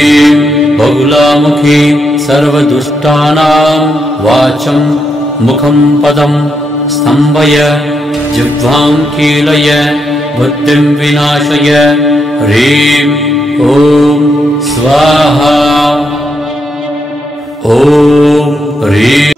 ह्रीं बहुलामुखी सर्वदुष्टानां वाचं मुखं पदं स्तम्भय जिह्वां कीलय बुद्धिं विनाशय। ह्रीं ॐ स्वाहा। ॐ ह्रीं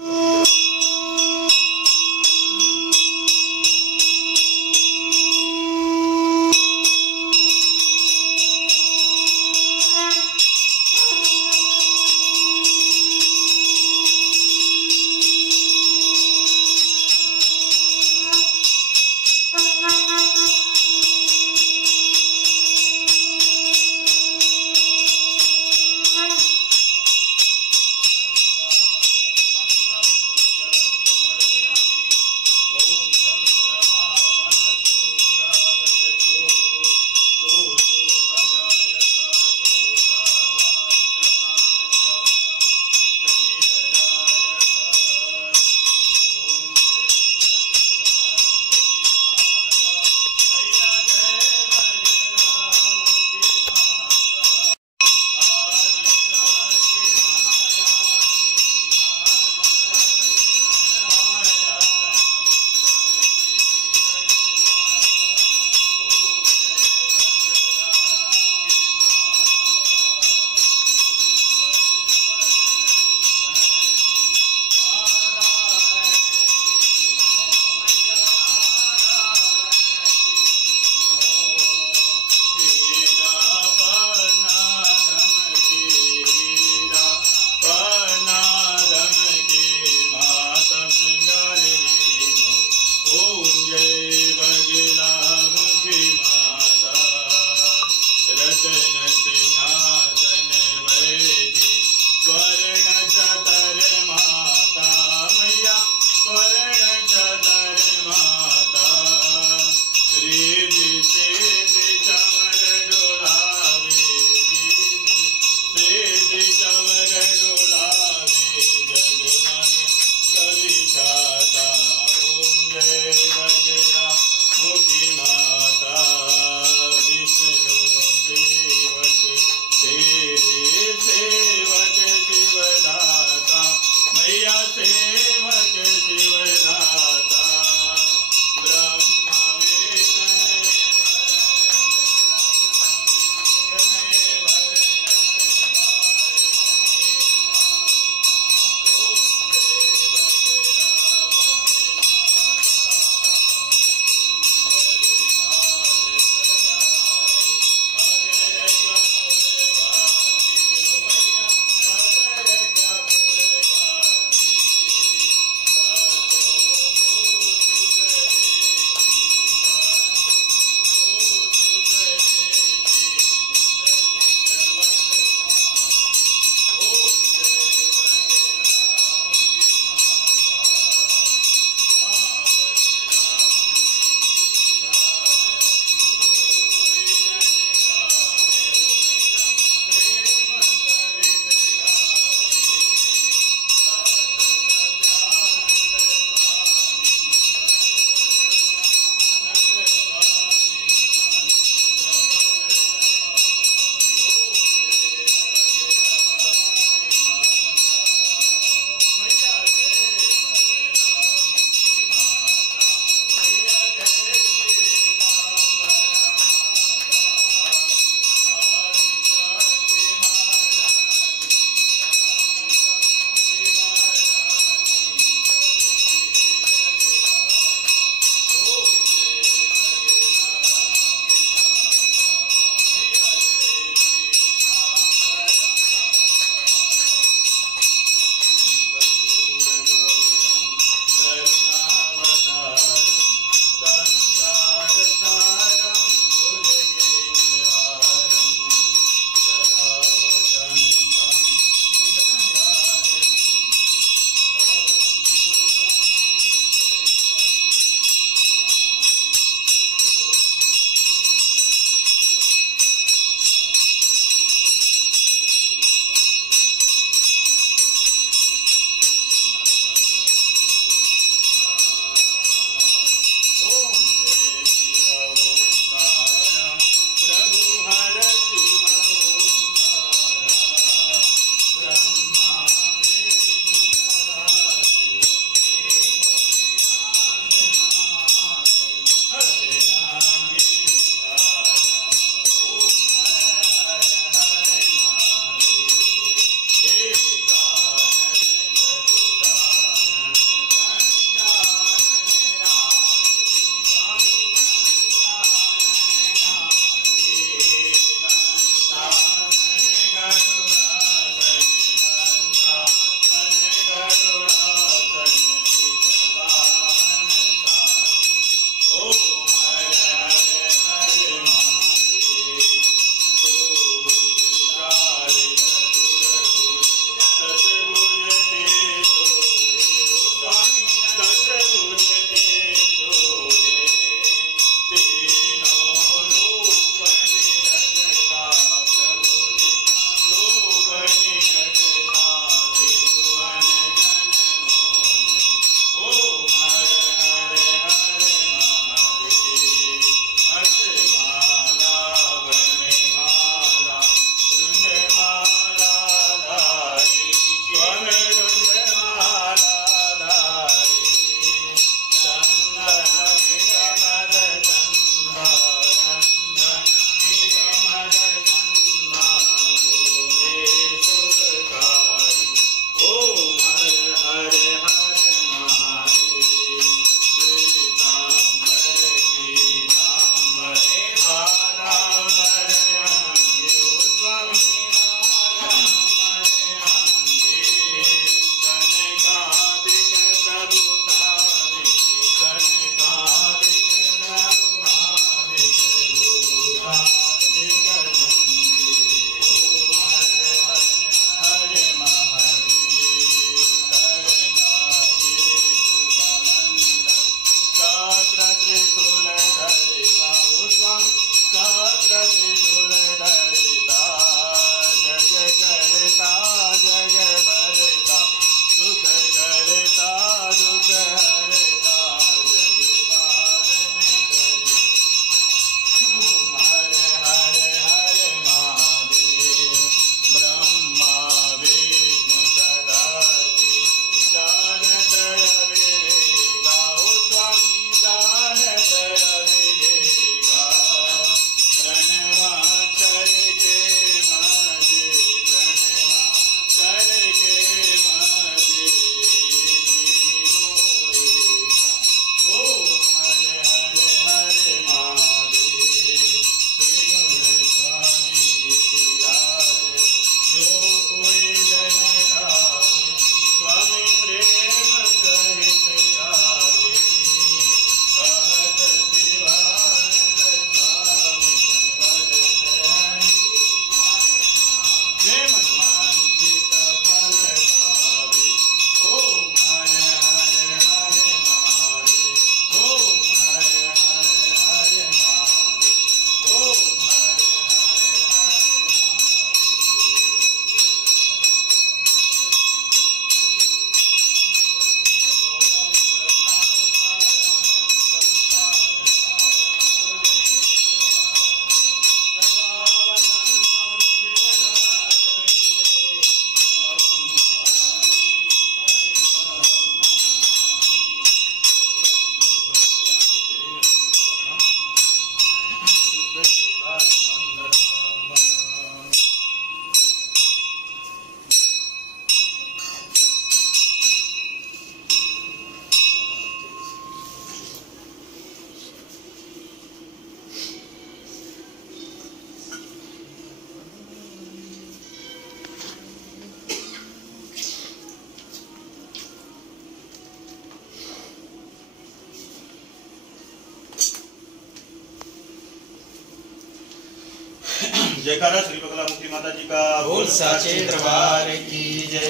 जयकारा श्री बगलामुखी माता जी का बोल साचे दरबार की जय।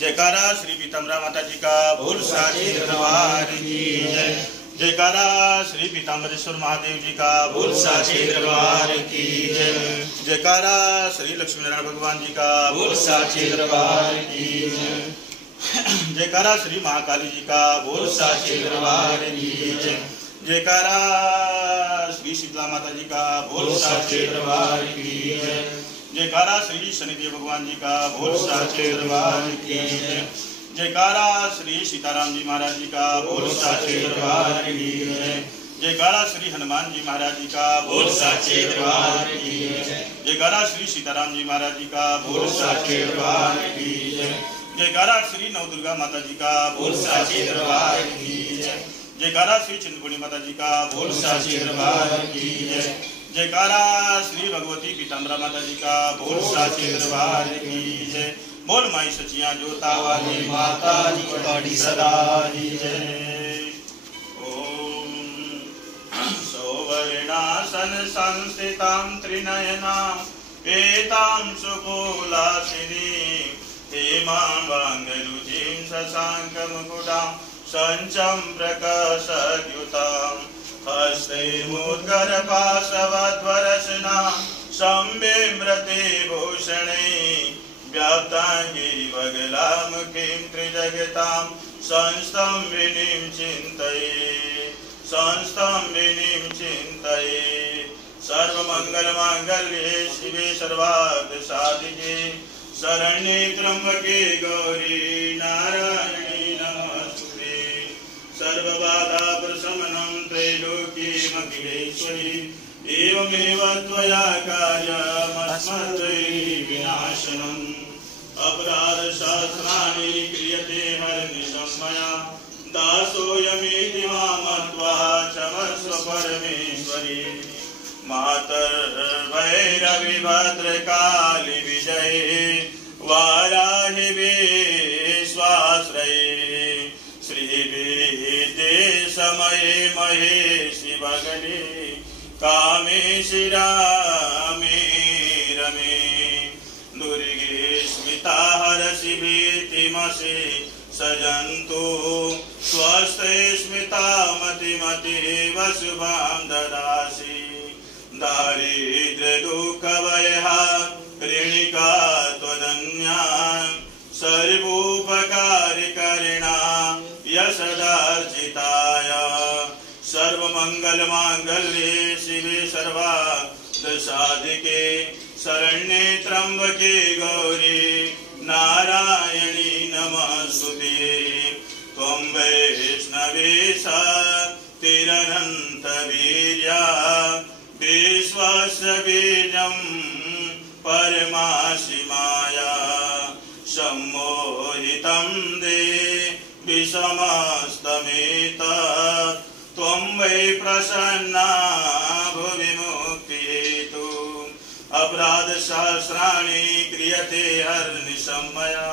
जयकारा श्री पीताम्बरा माता जी का बोल साचे दरबार की जय। जयकारा श्री पीताम्बरेश्वर महादेव जी का बोल साचे दरबार की जय। जयकारा श्री लक्ष्मी नारायण भगवान जी का बोल साचे दरबार की जय। जयकारा श्री महाकाली जी का बोल साचे दरबार की जय। जयकारा श्री शीतला माता जी का बोल साचे दरबार की जय। जयकारा श्री शनिदेव भगवान जी का बोल साचे दरबार की जय। जयकारा श्री सीताराम जी महाराज जी का बोल साचे दरबार की जय। जयकारा श्री हनुमान जी महाराज जी का बोल साचे दरबार की जय। जयकारा श्री सीताराम जी महाराज जी का बोल साचे दरबार की जय। जयकारा श्री नवदुर्गा माता जी का बोल साचे दरबार की जय। जयकारा श्री चिंतपूर्णी माता जी का बोल साचे दरबार की जय। जयकारा श्री भगवती पीताम्बरा माता जी का बोल साचे दरबार की जय। बोल माई सचिया जोता वाली माता जी की सदा ही जय। ओम सौवर्णासन संस्थितां त्रिनयनां एतां सुकोलासिनीं हेमां वाङ्गरुचिं शशाङ्कमुकुटां सञ्चं प्रकाशद्युतां हस्ते मुद्गरपाशवद्वरसनां संबिम्रते भूषणे व्याप्ताङ्गी बगलामुखीं त्रिजगतां संस्तम्भिनीं चिन्तये सर्वमङ्गलमाङ्गल्ये शिवे सर्वार्थसाधिके शरण्ये त्र्यम्बके गौरी नारायणी नमोस्तुते सर्वबाधाप्रशमनं त्रैलोक्यमखिलेश्वरी एवमेव त्वया कार्यमस्मद्विनाशनम् अपराधशास्त्राणि क्रियते हरनिशं मया दासोऽयमिति मां मत्वा क्षमस्व परमेश्वरी मातर्भैरवि भद्रकाली विजये वाराहि विश्वाश्रये श्रीविद्ये समये महेशि भगने कामेशि रामे रमे दुर्गे स्मिता हरसि भीतिमसि सजन्तु स्वस्ते स्मिता मतिमतीव शुभां ददासि दारिद्र्य दुःख भयहा ऋणिका त्वदन्या सर्वोपकारिकरिणा यशदार्जिताय सर्वमङ्गलमाङ्गल्ये शिवे सर्वार्थसाधिके शरण्ये त्र्यम्बके गौरी नारायणी नमोस्तुते त्वं वैष्णवेशा तिरनन्तवीर्या विश्वस्य बीजं परमासि माया सम्मोहितं देवि समस्तमेतत् त्वं वै प्रसन्ना भुवि मुक्तिहेतु अपराधसहस्राणि क्रियते हरनिशं मया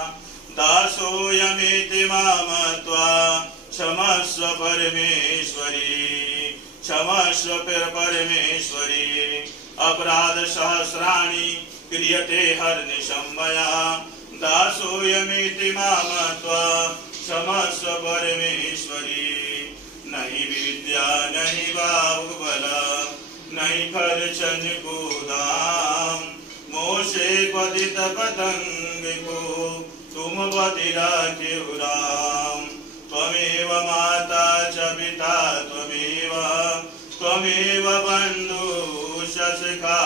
दासोऽयमिति मां मत्वा क्षमस्व परमेश्वरी क्षमस्व परमेश्वरी अपराधसहस्राणि क्रियते हरनिशं मया दासोऽयमिति मां मत्वा क्षमस्व परमेश्वरी नहि विद्या नहि बाहुबल नहि खर्चन गोदाम मोशे पतित पतंग को तुम पति राख्यो राम त्वमेव माता च पिता त्वमेव बन्धु सखा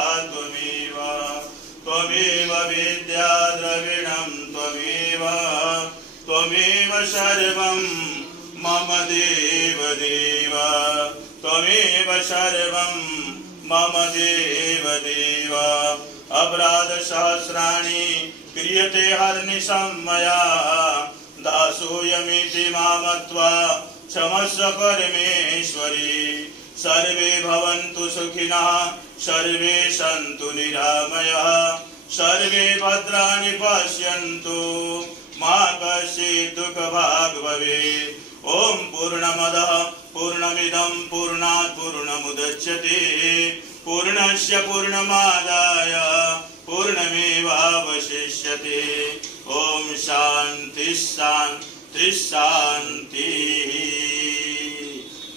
त्वमेव विद्या द्रविणं त्वमेव सर्वं मम देव त्वमेव सर्वं मम देव अपराधसहस्राणि क्रियते हरनिशं मया दासोऽयमिति मां मत्वा क्षमस्व परमेश्वरी सर्वे भवन्तु सुखिनः सर्वे सन्तु निरामयाः सर्वे भद्राणि पश्यन्तु मा कश्चित् दुःखभाग् भवेत्। ॐ पूर्णमदः पूर्णमिदं पूर्णात् पूर्णमुदच्यते पूर्णस्य पूर्णमादाय पूर्णमेवावशिष्यते। ओम शांति शांति शांति।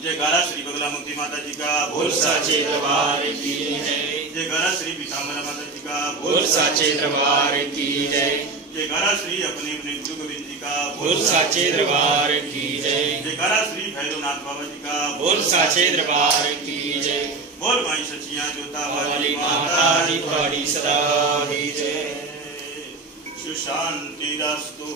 जयकारा श्री बगला मुक्ति माता जी का बोल साचे दरबार की जय। जयकारा श्री पीताम्बरा माता जी का बोल साचे दरबार की जय। जयकारा श्री अपने अपने गुरु गोविंद जी का बोल साचे दरबार की जय। जयकारा श्री भैरवनाथ बाबा जी का बोल साचे दरबार की जय। बोल माई सचिया जोता वाली माता जी थोड़ी सदा ही जय। सुशांति रास्तु।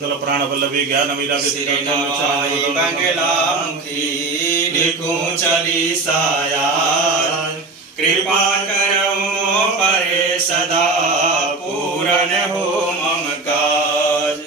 चल प्राण वल्लभी ज्ञान मीरा बंगला मुखी भिखु चली साया। कृपा करो परे सदा पूरन हो मम काज।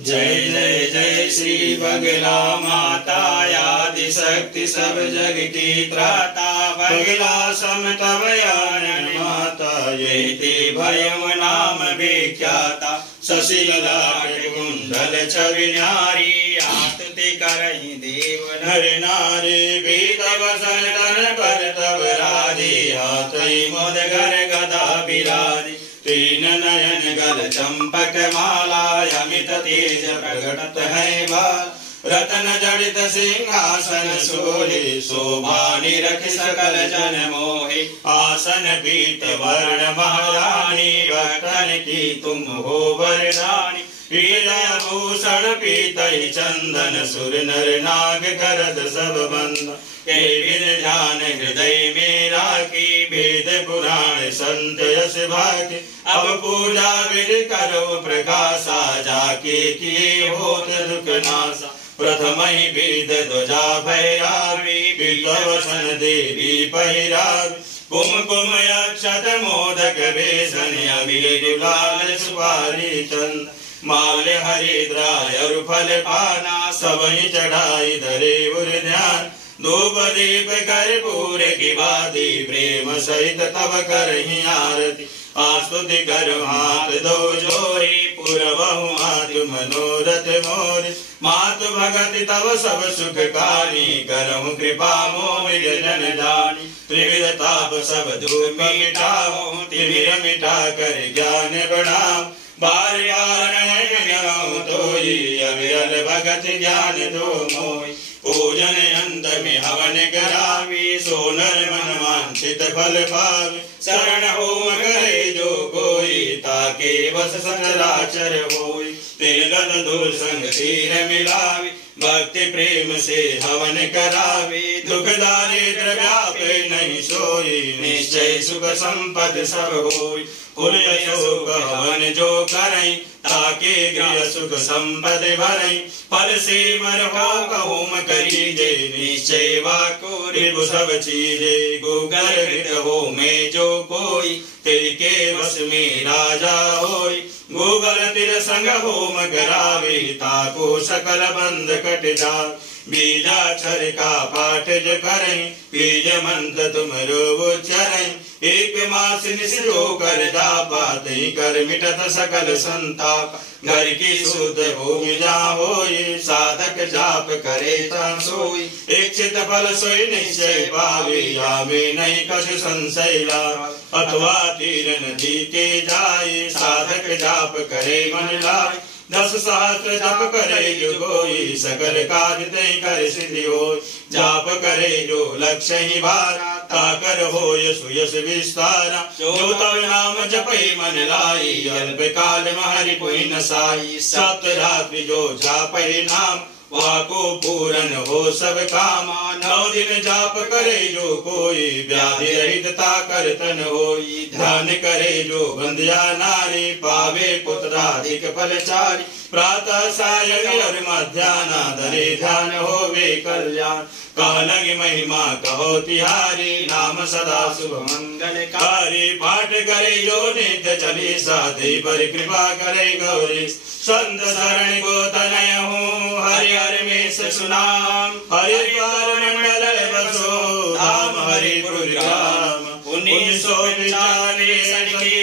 जय जय जय श्री बगला माता आदि शक्ति सब जग की त्राता। बगला सम तव आनन माता ये ते भयम नाम विख्याता। शशि ललाट कुंडल छवि न्यारी आतति करहि देव नर नारी। वेद वसन तन पर तव राधे हाथि मोदगर गदा बिराजे। तीन नयन गल चंपक माला अमित तेज प्रगटत है बाल। रतन जड़ित सिंहासन सोहे शोभा निरख सकल जन मोहे। आसन पीत वर्ण महारानी भक्तन की तुम हो वरदानी। पीला भूषण पीतहि चंदन सुर नर नाग करत सब बंधन। के विद ध्यान हृदय में राखी वेद पुराण संत यश भाके। अब पूजा विध करो प्रकाशा जाके किए होत दुख नासा। प्रथम ही वेद ध्वजा भैरावी विद्वसन देवी पहिरावी। कुमकुम अक्षत मोदक बेसन अबीर गुलाल सुपारी चंद। माल्य हरिद्राय और फल पाना सबहि चढ़ाई धरे उर ध्यान। धूप दीप कर्पूर की बाती प्रेम सहित तब करहि आरती। आस्तुति कर हाथ दो जोरी पुरबहु मातु मनोरथ मोरि। मातु भगति तब सब सुख कानी करहु कृपा मोह जन जानी। त्रिविध ताप सब दुख मिटाओ तिमिर मिटा कर ज्ञान बढ़ाओ। बार बार नयन तोई अविरल भगत ज्ञान दो मोहि। पूजन अंत में हवन करावी सोनर मन वांछित फल पावे। शरण होम करे जो कोई ताके बस सचराचर होई। तिलगत दूर संग तीर मिलावी भक्ति प्रेम से हवन करावे। दुख दारिद्र व्यापे नहीं सोई निश्चय सुख संपद सब होई। कुल शोक हवन जो करई ताके गृह सुख संपद भरई। फल से मर हो कहूम करी जे निश्चय वाको रिपु सब चीजे। गुगर हृद हो में जो कोई तिल के वश में राजा होई। गुगर तिर संग होम करावे ताको सकल बंध कट जाए। बीजाक्षर का पाठ जो करें बीज मंत्र तुमरो उच्चरें। एक मास निश्चो कर जापा तई कर मिटत सकल संताप। घर की शुद्ध भूमि जा होई साधक जाप करे ता सोई। इच्छित फल सोई निश्चय पावे आवे नहीं कछु संशय लावे। अथवा तीर नदी के जाए साधक जाप करे मन लाए। 10 सहस्त्र जप करे जो कोई सकल काज तय कर सिद्धि होय। जाप करे जो लक्ष्य ही भारा ताकर हो यश यश विस्तारा। जो तव नाम जपै मन लाई अल्प काल महरि कोई न साई। 7 रात्रि जो जापै नाम वाको पूरन हो सब कामा। 9 दिन जाप करे जो कोई व्याधि रहित ताकर तन होई। ध्यान करे जो बंध्या नारी पावे पुत्राधिक फलचारी। प्रातः सायं और मध्याह्न धरे ध्यान होवे कल्याण। कालगी महिमा कहो तिहारी नाम सदा शुभ मंगलकारी। पाठ करे जो नित्य चालीसा दे पर कृपा करे गौरी। संत शरण को तनय हूँ हरि हरि में सुनाम। हरिद्वार मंडल बसो धाम हरिपुर धाम। 1945 की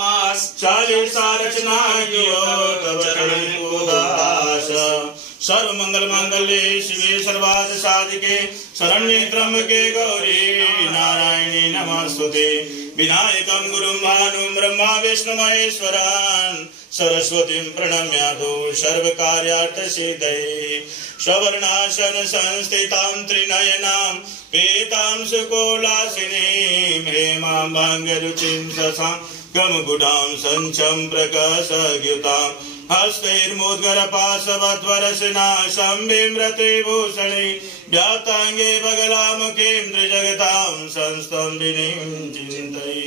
मास 40 रचना कियो तब चरण को दास। सर्व मंगल मांगल्ये शिवे सर्वार्थ साधिके शरण्ये त्र्यंबके गौरी नारायणी नमस्तुते। विनायकं गुरुं भानुं ब्रह्मा विष्णु महेश्वरान् सरस्वतीं प्रणम्यादो सर्वकार्यार्थसिद्धये। सवर्णासन संस्थितां त्रिनयनां पीतां सुकोलासिनीं हेमां भाङ्गरुचिं शशां गमगुडां सञ्चं प्रकाशयुतां हस्तैर्मुद्गरपाशवध्वरसिनाशं बिम्रते भूषणे व्याताङ्गे बगलामुखीं त्रिजगतां संस्तम्भिनीं चिन्तये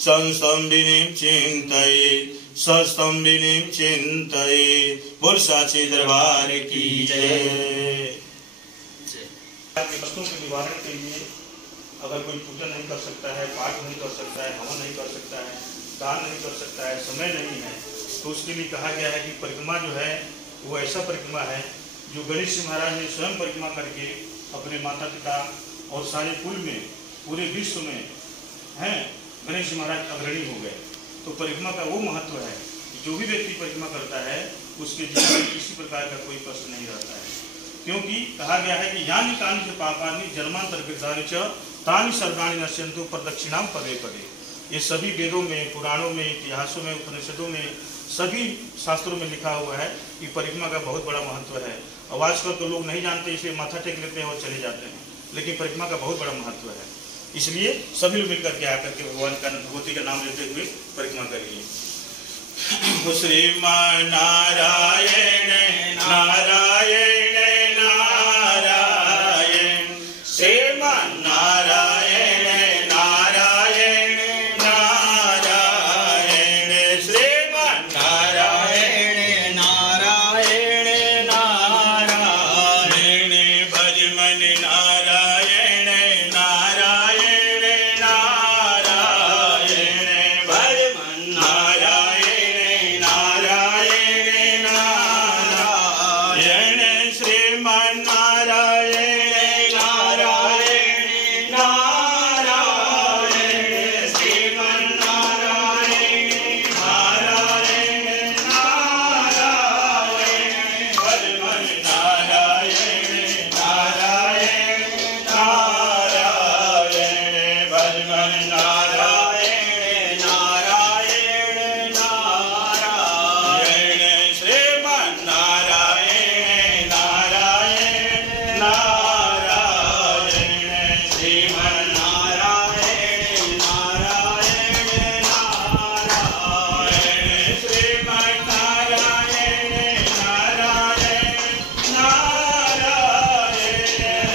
संस्तम्भिनीं चिन्तये संस्तम्भिनीं चिन्तये। बोल साची दरबार की जय। प्रश्नों के निवारण के लिए अगर कोई पूजन नहीं कर सकता है, पाठ नहीं कर सकता है, हवन नहीं कर सकता है, दान नहीं कर सकता है, समय नहीं है, तो उसके लिए कहा गया है कि परिक्रमा जो है वो ऐसा परिक्रमा है जो गणेश जी महाराज ने स्वयं परिक्रमा करके अपने माता पिता और सारे कुल में पूरे विश्व में हैं गणेश जी महाराज अग्रणी हो गए। तो परिक्रमा का वो महत्व है कि जो भी व्यक्ति परिक्रमा करता है उसके जीवन में किसी प्रकार का कोई कष्ट नहीं रहता है, क्योंकि कहा गया है कि यानी कानि च पापानि जन्मांतरकृतानि च तानि सर्वाणि नश्यन्तु प्रदक्षिणां पदे पदे। ये सभी वेदों में, पुराणों में, इतिहासों में, उपनिषदों में, सभी शास्त्रों में लिखा हुआ है कि परिक्रमा का बहुत बड़ा महत्व है। और आजकल तो लोग नहीं जानते, इसलिए माथा टेक लेते हैं और चले जाते हैं, लेकिन परिक्रमा का बहुत बड़ा महत्व है। इसलिए सभी लोग मिलकर के आकर के भगवान का, भगवती का नाम लेते हुए परिक्रमा करिए। श्रीमान नारायण नारायण नारायण श्रीमान नारायण नारायण नारायण श्रीमान नारायण नारायण नारायण भज मन नारायण नारायण नारायण भज मन नारायण नारायण नारायण श्रीमान नारायण नारायण नारायण श्रीमान नारायण नारायण नारायण भज मन नारायण नारायण नारायण भज मन नारायण नारायण नारायण श्रीमान नारायण नारायण नारायण श्रीमान नारायण नारायण नारायण श्रीमान नारायण नारायण नारायण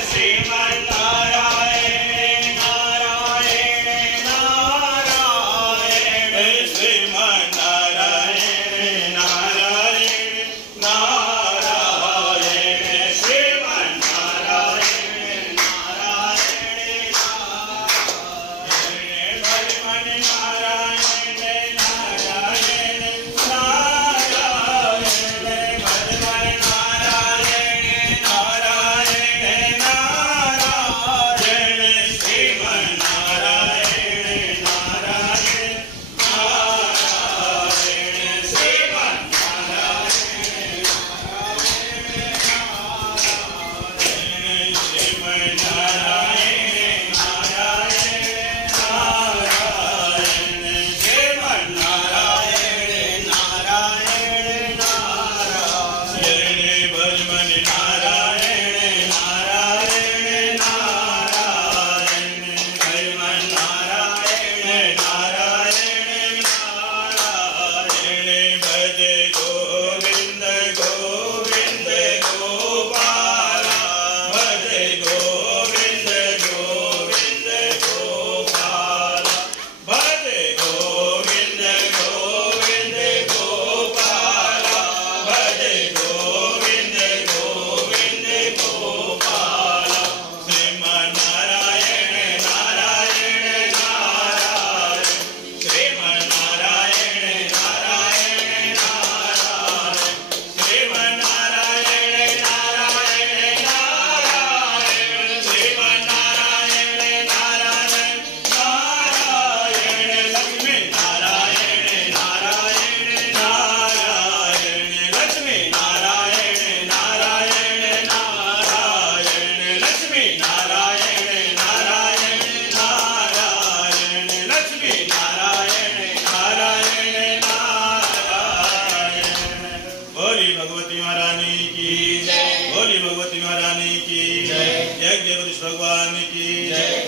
श्रीमान नारायण नारायण नारायण श्रीमान नारायण नारायण नारायण श्रीमान नारायण नारायण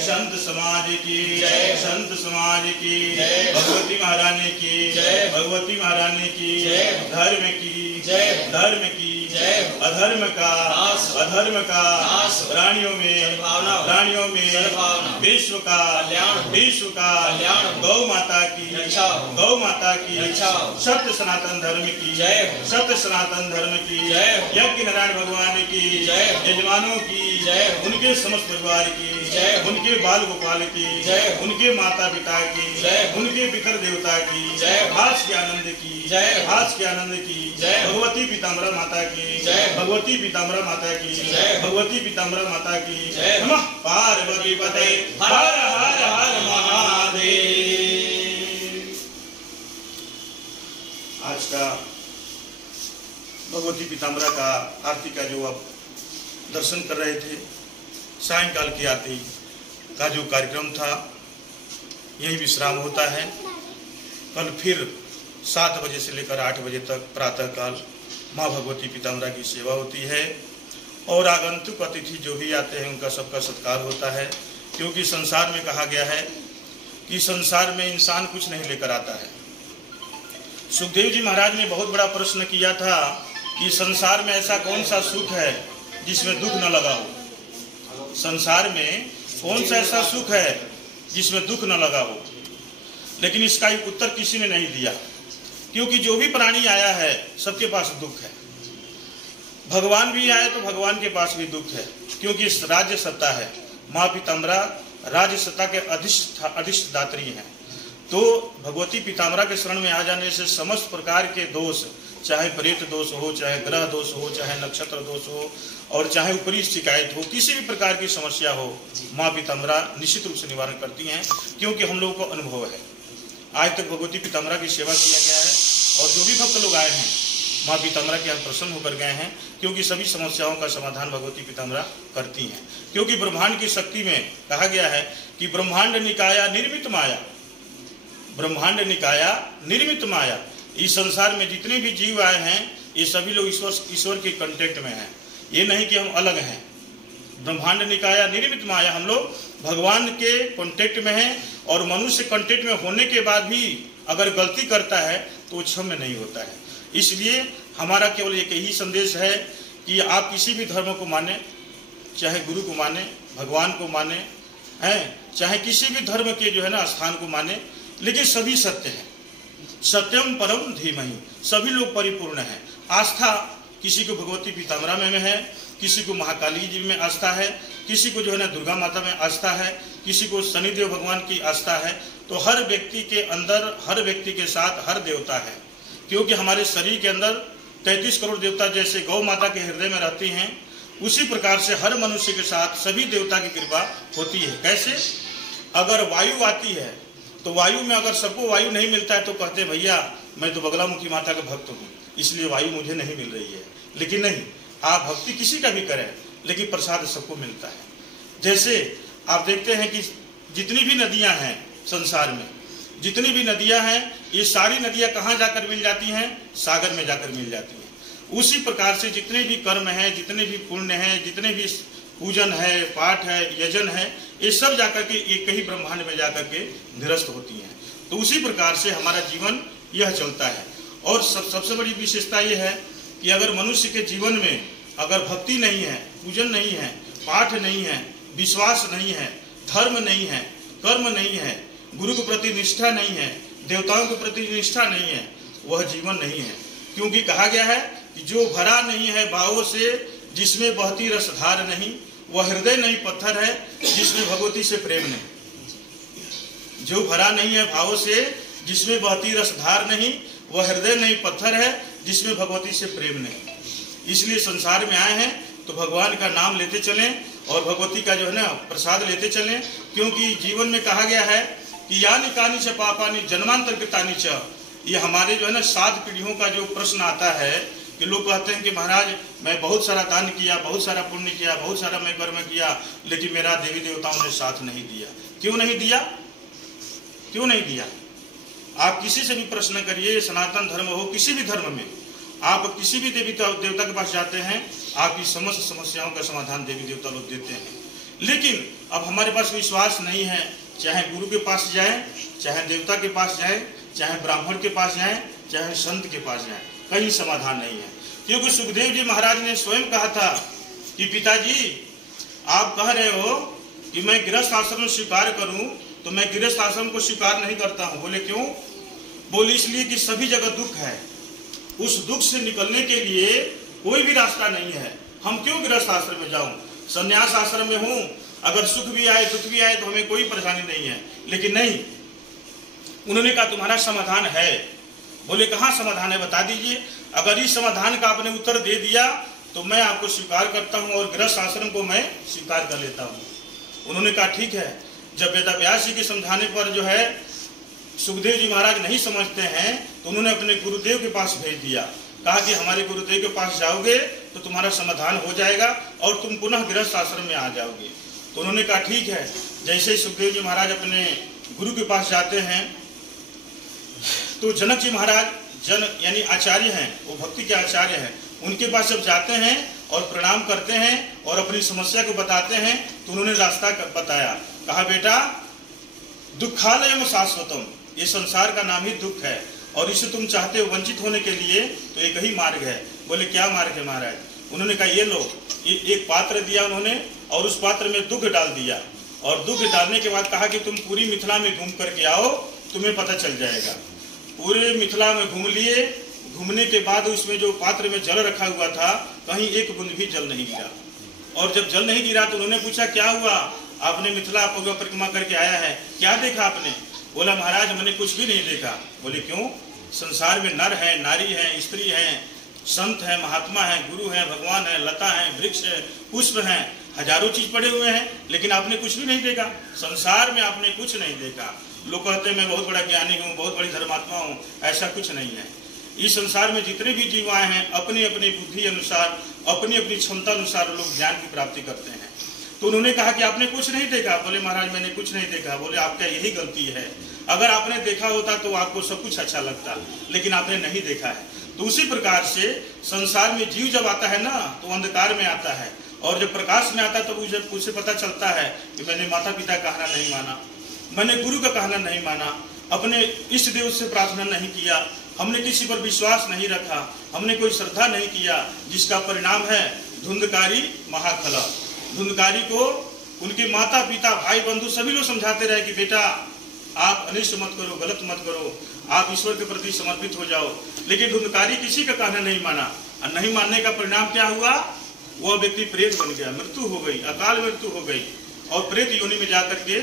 संत समाज की जय। संत समाज की जय। भगवती महारानी की जय। भगवती महारानी की जय। धर्म की जय। धर्म की जय। अधर्म का नाश। अधर्म का नाश। प्राणियों में सद्भावना। प्राणियों में सद्भावना। विश्व का कल्याण। विश्व का कल्याण। गौ माता की रक्षा। गौ माता की रक्षा। सत्य सनातन धर्म की जय। सत्य सनातन धर्म की जय। यज्ञ नारायण भगवान की जय। यजमानों की जय। उनके समस्त परिवार की जय। उनके बाल गोपाल की जय। उनके माता पिता की जय। उनके पितर देवता की जय। हास के आनंद की जय। हास के आनंद की जय। भगवती पीताम्बरा माता की जय। भगवती पीताम्बरा माता की जय। भगवती पीताम्बरा माता की जय। नमः पार्वती पते हर हर हर महादेव। आज का भगवती पीताम्बरा का आरती का जो आप दर्शन कर रहे थे, सायंकाल की आरती का जो कार्यक्रम था यही विश्राम होता है। कल फिर 7 बजे से लेकर 8 बजे तक प्रातःकाल माँ भगवती पीताम्बरा की सेवा होती है और आगंतुक अतिथि जो भी आते हैं उनका सबका सत्कार होता है, क्योंकि संसार में कहा गया है कि संसार में इंसान कुछ नहीं लेकर आता है। सुखदेव जी महाराज ने बहुत बड़ा प्रश्न किया था कि संसार में ऐसा कौन सा सुख है जिसमें दुख न लगा हो। संसार में कौन सा ऐसा सुख है जिसमें दुख न लगा हो। लेकिन इसका एक उत्तर किसी ने नहीं दिया, क्योंकि जो भी प्राणी आया है सबके पास दुख है। भगवान भी आए तो भगवान के पास भी दुख है, क्योंकि इस राज्य सत्ता है। माँ पीताम्बरा राज्य सत्ता के अधिष्ठात्री हैं। तो भगवती पीताम्बरा के शरण में आ जाने से समस्त प्रकार के दोष, चाहे प्रेत दोष हो, चाहे ग्रह दोष हो, चाहे नक्षत्र दोष हो और चाहे ऊपरी शिकायत हो, किसी भी प्रकार की समस्या हो, माँ पीताम्बरा निश्चित रूप से निवारण करती हैं, क्योंकि हम लोगों को अनुभव है। आज तक भगवती पीताम्बरा की सेवा किया गया है और जो भी भक्त लोग आए हैं माँ पीताम्बरा के यहाँ प्रसन्न होकर गए हैं, क्योंकि सभी समस्याओं का समाधान भगवती पीताम्बरा करती हैं। क्योंकि ब्रह्मांड की शक्ति में कहा गया है कि ब्रह्मांड निकाया निर्मित माया, ब्रह्मांड निकाया निर्मित माया। इस संसार में जितने भी जीव आए हैं ये सभी लोग ईश्वर के कांटेक्ट में हैं, ये नहीं कि हम अलग हैं। ब्रह्मांड निकाया निर्मित माया, हम लोग भगवान के कांटेक्ट में हैं और मनुष्य कांटेक्ट में होने के बाद भी अगर गलती करता है तो क्षम्य नहीं होता है। इसलिए हमारा केवल एक ही संदेश है कि आप किसी भी धर्म को माने, चाहे गुरु को माने, भगवान को माने हैं, चाहे किसी भी धर्म के जो है ना स्थान को माने, लेकिन सभी सत्य है। सत्यम परम धीमहि, सभी लोग परिपूर्ण हैं। आस्था किसी को भगवती पीताम्बरा में है, किसी को महाकाली जी में आस्था है, किसी को जो है ना दुर्गा माता में आस्था है, किसी को शनिदेव भगवान की आस्था है। तो हर व्यक्ति के अंदर, हर व्यक्ति के साथ हर देवता है, क्योंकि हमारे शरीर के अंदर 33 करोड़ देवता जैसे गौ माता के हृदय में रहती हैं, उसी प्रकार से हर मनुष्य के साथ सभी देवता की कृपा होती है। कैसे? अगर वायु आती है तो वायु में अगर सबको वायु नहीं मिलता है तो कहते भैया मैं तो बगलामुखी माता का भक्त हूँ, इसलिए वायु मुझे नहीं मिल रही है। लेकिन नहीं, आप भक्ति किसी का भी करें लेकिन प्रसाद सबको मिलता है। जैसे आप देखते हैं कि जितनी भी नदियां हैं संसार में, जितनी भी नदियां हैं, ये सारी नदियां कहाँ जाकर मिल जाती हैं? सागर में जाकर मिल जाती हैं। उसी प्रकार से जितने भी कर्म हैं, जितने भी पुण्य हैं, जितने भी पूजन है, पाठ है, यजन है, ये सब जाकर के एक ही ब्रह्मांड में जाकर के निरस्त होती हैं। तो उसी प्रकार से हमारा जीवन यह चलता है। और सबसे बड़ी विशेषता यह है कि अगर मनुष्य के जीवन में अगर भक्ति नहीं है, पूजन नहीं है, पाठ नहीं है, विश्वास नहीं है, धर्म नहीं है, कर्म नहीं है, गुरु के प्रति निष्ठा नहीं है, देवताओं के प्रति निष्ठा नहीं है, वह जीवन नहीं है। क्योंकि कहा गया है कि जो भरा नहीं है भावों से, जिसमें बहती रसधार नहीं, वह हृदय नहीं पत्थर है जिसमें भगवती से प्रेम नहीं। जो भरा नहीं है भावों से, जिसमें बहती रसधार नहीं, वह हृदय नहीं पत्थर है जिसमें भगवती से प्रेम नहीं। इसलिए संसार में आए हैं तो भगवान का नाम लेते चलें और भगवती का जो है ना प्रसाद लेते चलें। क्योंकि जीवन में कहा गया है कि यानी कानी च पापानी जन्मांतर कृतानी च, ये हमारे जो है ना 7 पीढ़ियों का जो प्रश्न आता है कि लोग कहते हैं कि महाराज मैं बहुत सारा दान किया, बहुत सारा पुण्य किया, बहुत सारा मैं कर्म किया, लेकिन मेरा देवी देवताओं ने साथ नहीं दिया। क्यों नहीं दिया? क्यों नहीं दिया? आप किसी से भी प्रश्न करिए, सनातन धर्म हो, किसी भी धर्म में आप किसी भी देवी देवता के पास जाते हैं, आपकी समस्त समस्याओं का समाधान देवी देवता लोग देते हैं। लेकिन अब हमारे पास विश्वास नहीं है, चाहे गुरु के पास जाए, चाहे देवता के पास जाए, चाहे ब्राह्मण के पास जाए, चाहे संत के पास जाए, कहीं समाधान नहीं है। क्योंकि सुखदेव जी महाराज ने स्वयं कहा था कि पिताजी आप कह रहे हो कि मैं गृहस्थ आश्रम स्वीकार करूं, तो मैं गृहस्थ आश्रम को स्वीकार नहीं करता हूं। बोले क्यों? बोले इसलिए कि सभी जगह दुख है, उस दुख से निकलने के लिए कोई भी रास्ता नहीं है, हम क्यों गृहस्थ आश्रम में जाऊं? संन्यास आश्रम में हूं, अगर सुख भी आए दुख भी आए तो हमें कोई परेशानी नहीं है। लेकिन नहीं, उन्होंने कहा तुम्हारा समाधान है। बोले कहाँ समाधान है, बता दीजिए। अगर इस समाधान का आपने उत्तर दे दिया तो मैं आपको स्वीकार करता हूँ और गृहस्थ आश्रम को मैं स्वीकार कर लेता हूँ। उन्होंने कहा ठीक है। जब वेदव्यास जी के समझाने पर जो है सुखदेव जी महाराज नहीं समझते हैं तो उन्होंने अपने गुरुदेव के पास भेज दिया, कहा कि हमारे गुरुदेव के पास जाओगे तो तुम्हारा समाधान हो जाएगा और तुम पुनः गृहस्थ आश्रम में आ जाओगे। तो उन्होंने कहा ठीक है। जैसे सुखदेव जी महाराज अपने गुरु के पास जाते हैं तो जनक जी महाराज यानी आचार्य हैं, वो भक्ति के आचार्य हैं, उनके पास जब जाते हैं और प्रणाम करते हैं और अपनी समस्या को बताते हैं तो उन्होंने रास्ता बताया, कहा बेटा दुखालयम शाश्वतम, ये संसार का नाम ही दुख है और इसे तुम चाहते हो वंचित होने के लिए तो एक ही मार्ग है। बोले क्या मार्ग है महाराज? उन्होंने कहा ये लो, एक पात्र दिया उन्होंने और उस पात्र में दुग्ध डाल दिया और दुग्ध डालने के बाद कहा कि तुम पूरी मिथिला में घूम करके आओ, तुम्हें पता चल जाएगा। पूरे मिथिला में घूम लिए, घूमने के बाद उसमें जो पात्र में जल रखा हुआ था कहीं एक बूंद भी जल नहीं गिरा। और जब जल नहीं गिरा तो उन्होंने पूछा क्या हुआ, आपने मिथिला परिक्रमा करके आया है, क्या देखा आपने? बोला महाराज मैंने कुछ भी नहीं देखा। बोले क्यों? संसार में नर है, नारी है, स्त्री है, संत है, महात्मा है, गुरु है, भगवान है, लता है, वृक्ष है, पुष्प है, हजारों चीज पड़े हुए हैं, लेकिन आपने कुछ भी नहीं देखा। संसार में आपने कुछ नहीं देखा। लोग कहते हैं मैं बहुत बड़ा ज्ञानी हूँ, बहुत बड़ी धर्मात्मा हूँ, ऐसा कुछ नहीं है। इस संसार में जितने भी जीव आए हैं अपनी अपनी बुद्धि अनुसार, अपनी अपनी क्षमता अनुसार लोग ज्ञान की प्राप्ति करते हैं। तो उन्होंने कहा कि आपने कुछ नहीं देखा। बोले महाराज मैंने कुछ नहीं देखा। बोले आपका यही गलती है, अगर आपने देखा होता तो आपको सब कुछ अच्छा लगता, लेकिन आपने नहीं देखा है। तो उसी प्रकार से संसार में जीव जब आता है ना तो अंधकार में आता है, और जब प्रकाश में आता है तो उसे पता चलता है कि मैंने माता पिता का कहना नहीं माना, मैंने गुरु का कहना नहीं माना, अपने इष्ट देव से प्रार्थना नहीं किया, हमने किसी पर विश्वास नहीं रखा, हमने कोई श्रद्धा नहीं किया, जिसका परिणाम है धुंधकारी महाखला। धुंधकारी को उनके माता पिता भाई बंधु सभी लोग समझाते रहे कि बेटा आप अनिष्ट मत करो, गलत मत करो, आप ईश्वर के प्रति समर्पित हो जाओ। लेकिन धुंधकारी किसी का कहना नहीं माना, और नहीं मानने का परिणाम क्या हुआ? वह व्यक्ति प्रेत बन गया, मृत्यु हो गई, अकाल मृत्यु हो गई और प्रेत योनि में जाकर के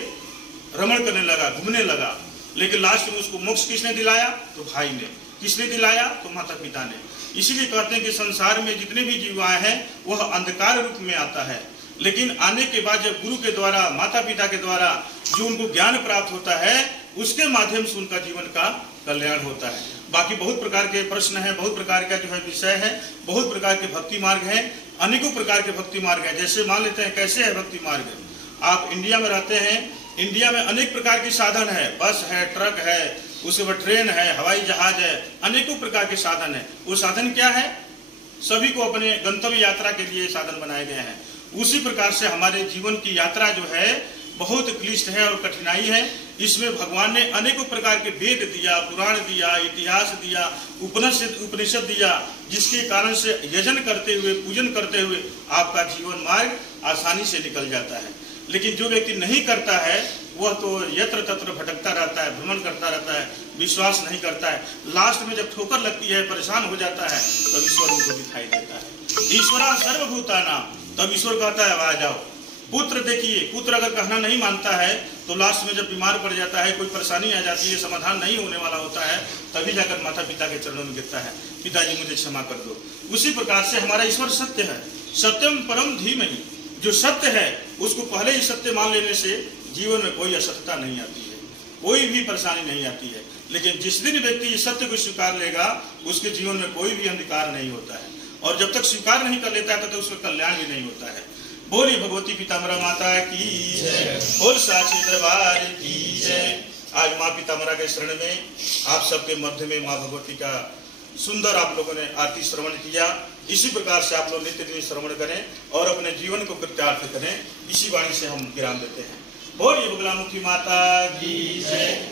रमण करने लगा, घूमने लगा। लेकिन लास्ट में उसको मोक्ष किसने दिलाया? तो भाई ने। किसने दिलाया? तो माता पिता ने। इसीलिए कहते हैं कि संसार में जितने भी जीव आए हैं वह अंधकार रूप में आता है, लेकिन आने के बाद जब गुरु के द्वारा, माता पिता के द्वारा जो उनको ज्ञान प्राप्त होता है उसके माध्यम से उनका जीवन का कल्याण होता है। बाकी बहुत प्रकार के प्रश्न है, बहुत प्रकार का जो है विषय है, बहुत प्रकार के भक्ति मार्ग है, अनेकों प्रकार के भक्ति मार्ग है। जैसे मान लेते हैं कैसे है भक्ति मार्ग, आप इंडिया में रहते हैं, इंडिया में अनेक प्रकार के साधन है, बस है, ट्रक है, उसके बाद ट्रेन है, हवाई जहाज है, अनेकों प्रकार के साधन है। वो साधन क्या है? सभी को अपने गंतव्य यात्रा के लिए साधन बनाए गए हैं। उसी प्रकार से हमारे जीवन की यात्रा जो है बहुत क्लिष्ट है और कठिनाई है। इसमें भगवान ने अनेकों प्रकार के वेद दिया, पुराण दिया, इतिहास दिया, उपनिषद दिया, जिसके कारण से यजन करते हुए, पूजन करते हुए आपका जीवन मार्ग आसानी से निकल जाता है। लेकिन जो व्यक्ति नहीं करता है वह तो यत्र तत्र भटकता रहता है, भ्रमण करता रहता है, विश्वास नहीं करता है। लास्ट में जब ठोकर लगती है, परेशान हो जाता है, तब ईश्वर उनको दिखाई देता है। ईश्वरा सर्वभूतानां, तब ईश्वर कहता है आ जाओ। पुत्र देखिए, पुत्र अगर कहना नहीं मानता है तो लास्ट में जब बीमार पड़ जाता है, कोई परेशानी आ जाती है, समाधान नहीं होने वाला होता है, तभी जाकर माता पिता के चरणों में गिरता है, पिताजी मुझे क्षमा कर दो। उसी प्रकार से हमारा ईश्वर सत्य है, सत्यम परम धीमहि। जो सत्य है उसको पहले ही सत्य मान लेने से जीवन में कोई असत्यता नहीं आती है, कोई भी परेशानी नहीं आती है। लेकिन जिस दिन व्यक्ति इस सत्य को स्वीकार लेगा उसके जीवन में कोई भी अंधकार नहीं होता है, और जब तक स्वीकार नहीं कर लेता है तब तक उसका कल्याण भी नहीं होता है। बोली भगवती पीताम्बरा माता की जय, बोल साची दरबार की जय। आज माँ पीताम्बरा के शरण में आप सबके मध्य में माँ भगवती का सुंदर आप लोगों ने आरती श्रवण किया। इसी प्रकार से आप लोग नित्य दिन श्रवण करें और अपने जीवन को कृतार्थ करें। इसी वाणी से हम विराम देते हैं। बोलिए बगलामुखी माता की जय।